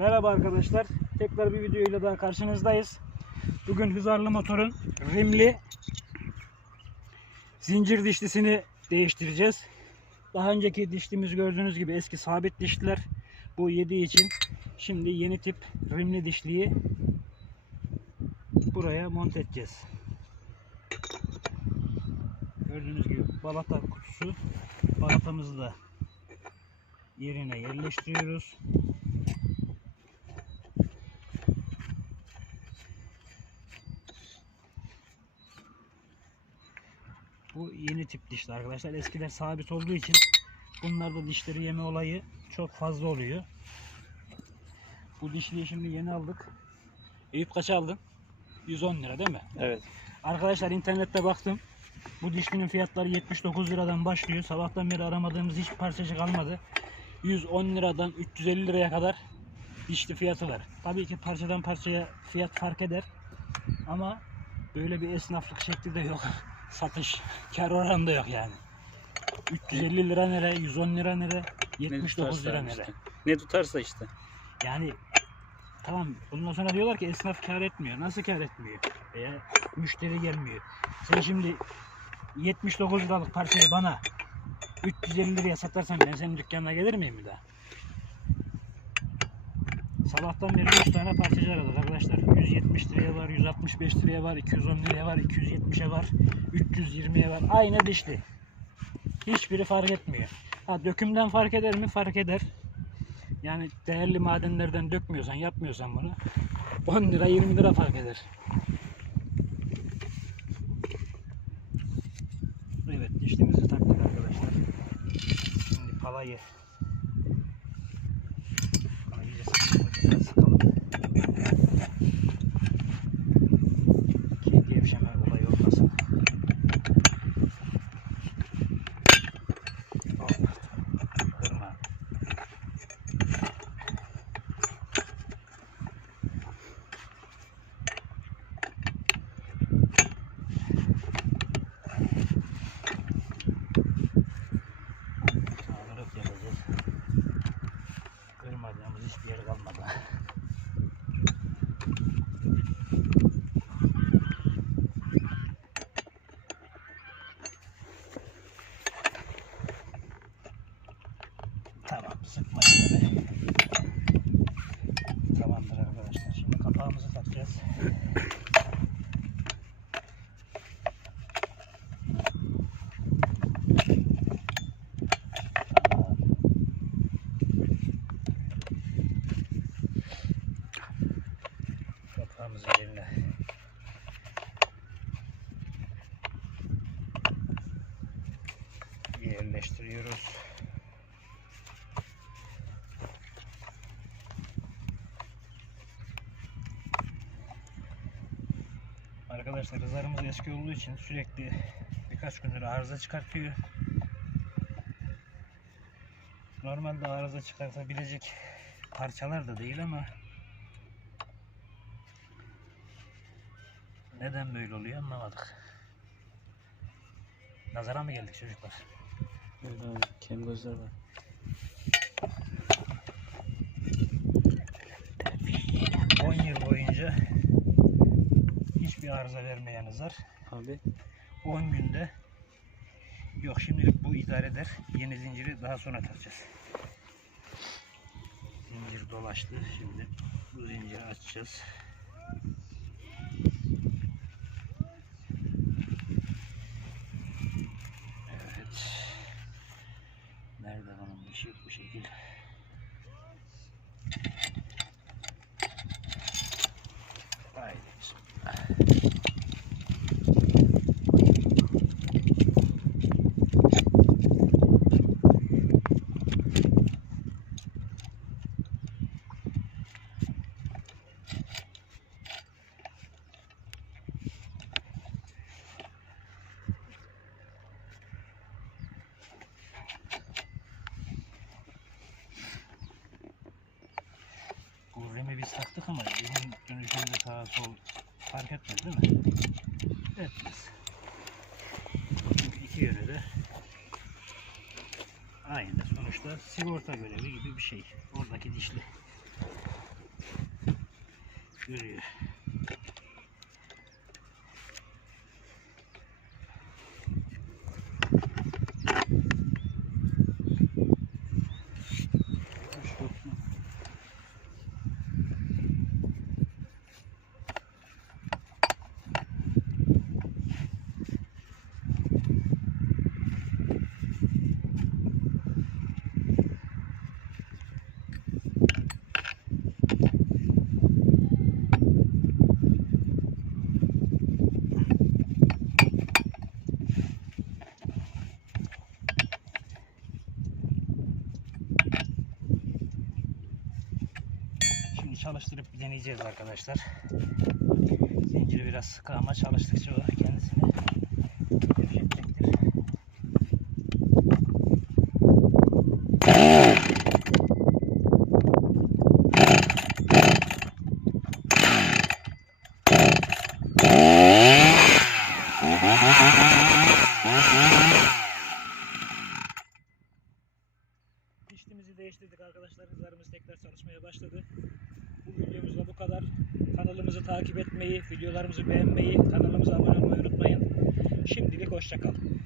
Merhaba arkadaşlar. Tekrar bir videoyla daha karşınızdayız. Bugün hızarlı motorun rimli zincir dişlisini değiştireceğiz. Daha önceki dişlimiz gördüğünüz gibi eski sabit dişliler. Bu yediği için şimdi yeni tip rimli dişliyi buraya monte edeceğiz. Gördüğünüz gibi balata kutusu. Balatamızı da yerine yerleştiriyoruz. Bu yeni tip dişli arkadaşlar. Eskiler sabit olduğu için bunlarda dişleri yeme olayı çok fazla oluyor. Bu dişliyi şimdi yeni aldık. Eyüp kaç aldın? 110 lira değil mi? Evet. Arkadaşlar internette baktım. Bu dişlinin fiyatları 79 liradan başlıyor. Sabahtan beri aramadığımız hiç parçacı kalmadı. 110 liradan 350 liraya kadar dişli fiyatı var. Tabii ki parçadan parçaya fiyat fark eder. Ama böyle bir esnaflık şekli de yok. Satış, kar oranı da yok yani. 350 lira nere, 110 lira nere, 79 lira nere. işte. Ne tutarsa işte. Yani tamam bundan sonra diyorlar ki esnaf kar etmiyor. Nasıl kar etmiyor? Veya müşteri gelmiyor. Sen şimdi 79 liralık parçayı bana 350 liraya satarsan ben senin dükkanına gelir miyim bir daha? Sabahtan beri 3 tane parçacı aradık arkadaşlar. 170 liraya var, 165 liraya var, 210 liraya var, 270'e var, 320'ye var. Aynı dişli. Hiçbiri fark etmiyor. Ha dökümden fark eder mi? Fark eder. Yani değerli madenlerden dökmüyorsan, yapmıyorsan bunu 10 lira 20 lira fark eder. Evet dişlimizi taktık arkadaşlar. Şimdi Palayı Tamam, sıkma böyle. Tamamdır arkadaşlar. Şimdi kapağımızı takacağız. Kapağımızı yerine yerleştiriyoruz. Arkadaşlar hızarımız eski olduğu için sürekli birkaç gündür arıza çıkartıyor. Normalde arıza çıkartabilecek parçalar da değil ama neden böyle oluyor anlamadık. Nazara mı geldik çocuklar? Öyle abi. Kem gözler var. On yıl boyunca arıza vermeyen hızar Abi 10 günde yok şimdilik bu idare eder. Yeni zinciri daha sonra takacağız. Zincir dolaştı. Şimdi bu zinciri açacağız. Evet. Nerede bunun işi bu şekil. sağ sol fark etmez değil mi? Etmez. Çünkü iki yönü de aynı. Sonuçta sigorta görevi gibi bir şey. Oradaki dişli. Görüyor. Çalıştırıp deneyeceğiz arkadaşlar. Zinciri biraz sıkı ama çalıştıkça o kendisini gevşetecektir. Dişlimizi değiştirdik arkadaşlar. Hızlarımız tekrar çalışmaya başladı. Kadar. Kanalımızı takip etmeyi, videolarımızı beğenmeyi, kanalımıza abone olmayı unutmayın. Şimdilik hoşçakalın.